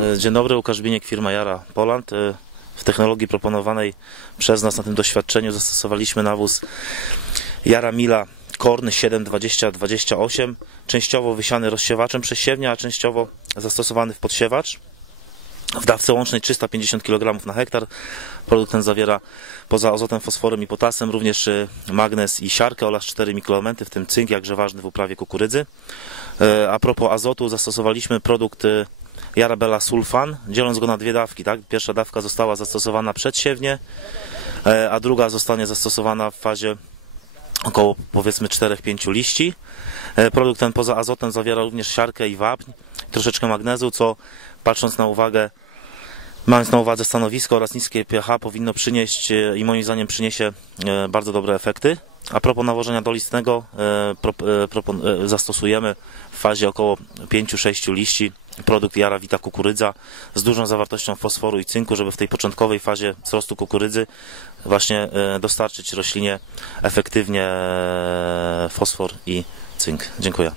E, Dzień dobry, Łukasz Biniek, firma Jara Poland. E, W technologii proponowanej przez nas na tym doświadczeniu zastosowaliśmy nawóz Jara Mila Korn 72028, częściowo wysiany rozsiewaczem przez siewnia, a częściowo zastosowany w podsiewacz. W dawce łącznej 350 kg na hektar. Produkt ten zawiera poza azotem, fosforem i potasem również e, magnez i siarkę oraz 4 mikroelementy, w tym cynk, jakże ważny w uprawie kukurydzy. A propos azotu, zastosowaliśmy produkt Jarabella Sulfan, dzieląc go na dwie dawki. Tak? Pierwsza dawka została zastosowana przedsiewnie, e, a druga zostanie zastosowana w fazie około powiedzmy 4-5 liści. E, Produkt ten poza azotem zawiera również siarkę i wapń, troszeczkę magnezu, co patrząc na uwagę, mając na uwadze stanowisko oraz niskie pH powinno przynieść e, i moim zdaniem przyniesie e, bardzo dobre efekty. A propos nawożenia dolistnego e, zastosujemy w fazie około 5-6 liści produkt Jara Vita Kukurydza z dużą zawartością fosforu i cynku, żeby w tej początkowej fazie wzrostu kukurydzy właśnie dostarczyć roślinie efektywnie fosfor i cynk. Dziękuję.